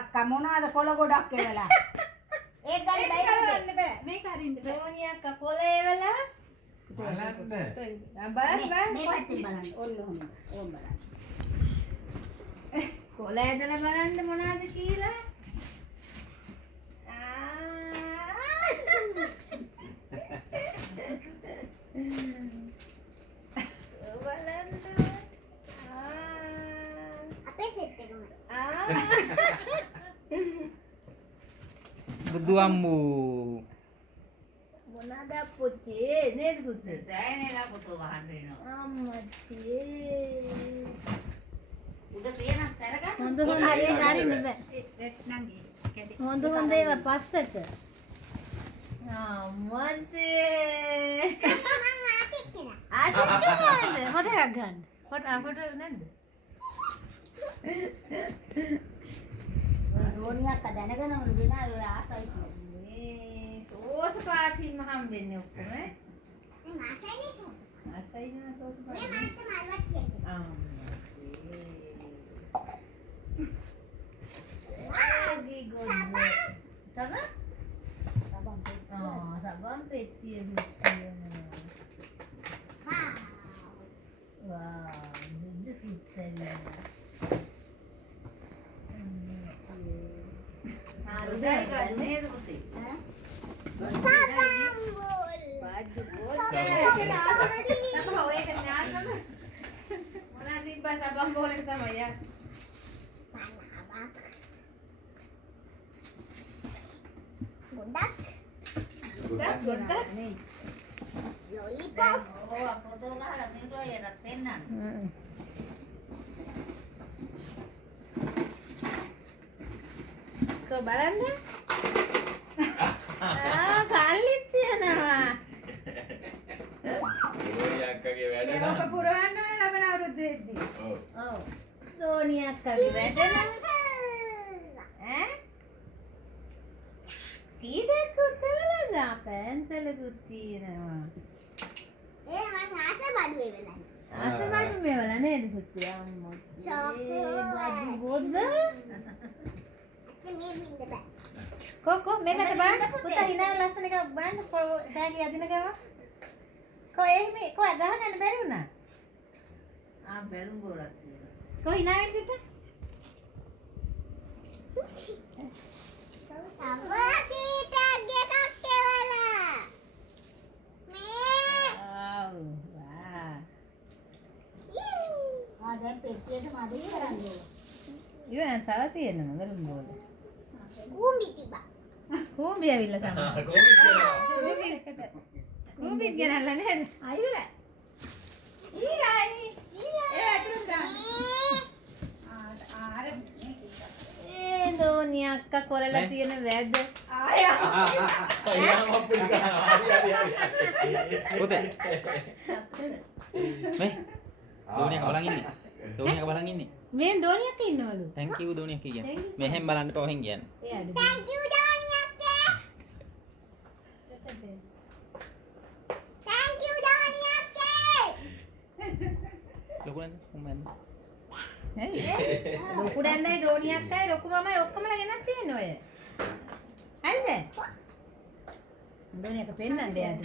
අක්කා මොනවාද කොළ ගොඩක් එවලා. ඒක ගන්න බෑ. මේක හරින්න බෑ. දෝනිය අක්කා කොළ එවලා. බලන්න. බලන්න. මේ පැත්තෙන් බලන්න. ඔන්න ඔහොම. ඕම් බලන්න. කොළ ඇදලා බලන්න මොනවද කියලා. බුදු අම්මු මොනවාද පුතේ නේද පුතේ? දැනෙලා පුතෝ වහන්න වෙනවා. අම්මච්චි. උඩ පේන තැර ගන්න. හොඳ හොඳ ඒක අරින්න බෑ. එත් නම් කැඩි. හොඳ හොඳ ඒවා පස්සට. අම්මච්චි. ආතික් කරන්නේ. ෆොටෝයක් ගන්න. ෆොටෝ නැද්ද? රෝනියක් දැනගෙනම ගෙනාවේ ඔය ආසයි මේ සෝස පාටින්ම හම්බෙන්නේ ඔක්කොම ඈ. දැන් ආසයිනේ සෝස. ආසයිනේ සෝස පාටි. මේ මාත් මල්වත් කියන්නේ. ආදී ගොඩ. සබම් පෙච්චිය දුක්තියනවා. වා දුද්ද සිත්තනේ. නේද පුතේ? බාජු බෝල්. තමයි ඔය එක ඥානම. මොනවද තිබ්බා සබම් බෝල් එක තමයි යා. ගොඩක් නේ. ලොලිපොප්. ඕවා ෆොටෝ ගහලා මේක ඔයකට පෙන්නන්න. කො බලන්න. සල්ලිත් තියනවා. දෝනිය අක්කගේ වැඩ ඒක නම්. පුරවන්න ඕනේ ලබන අවුරුද්දේදී. ඔව්. ඔව්. දෝනිය අක්කගේ වැඩ නම්. ඈ? කීයක්වත් තවලද පැන්සලකුත් තියෙනවා. ඒ මං ආස බඩුවේ වෙලයි. ආසමඩු මේවල නේද පුතේ අම්මෝ. බඩු බොද්ද? මේ බින්ද බෑ. කො මේකට බලන්න පුතා හිනා ලස්සන එක බලන්න ටැගි අදින ගම. කො එහෙම කො ගහගන්න බැරි වුණා. බැලුම් බෝලක් තියෙනවා. කො හිනා වෙන්නට? අවකීටගේ කක්කවලා. මේ ආව් වා. දැන් පෙට්ටියට මඩේ කරන්නේ. ඉතින් තව තියෙනවා බැලුම් බෝල. කූඹි තිබා. කූඹි ඇවිල්ලා තමයි. කොහොමද කියලා? කූඹිත් ගෙනල්ලා නේද? අයිවලා. ඊයි. ඒ අතුරුන් දාන්න. ආර ඒ දෝනි අක්කා කොරලා තියෙන වැද. ආයා. යාම අප්පුඩි ගන්නවා. හරි. පුතේ මේ දෝනියක බලන් ඉන්නේ දෝනියක බලන් ඉන්නේ මේ දෝනි අක්කා ඉන්නවලු. thank you දෝනියක කියන්නේ මෙහෙන් බලන්න පවෙන් කියන්නේ එයාද? thank you ඩෝනියක්ගේ. thank you ඩෝනියක්ගේ. ලොකු නේද උඹන්නේ ලොකු දැන්නයි දෝනි අක්කයි ලොකු මමයි ඔක්කොමලා ගෙනත් තියෙන්නේ ඔය. හරිද? දෝනි අක්කා පෙන්නන්න දෙයන්ට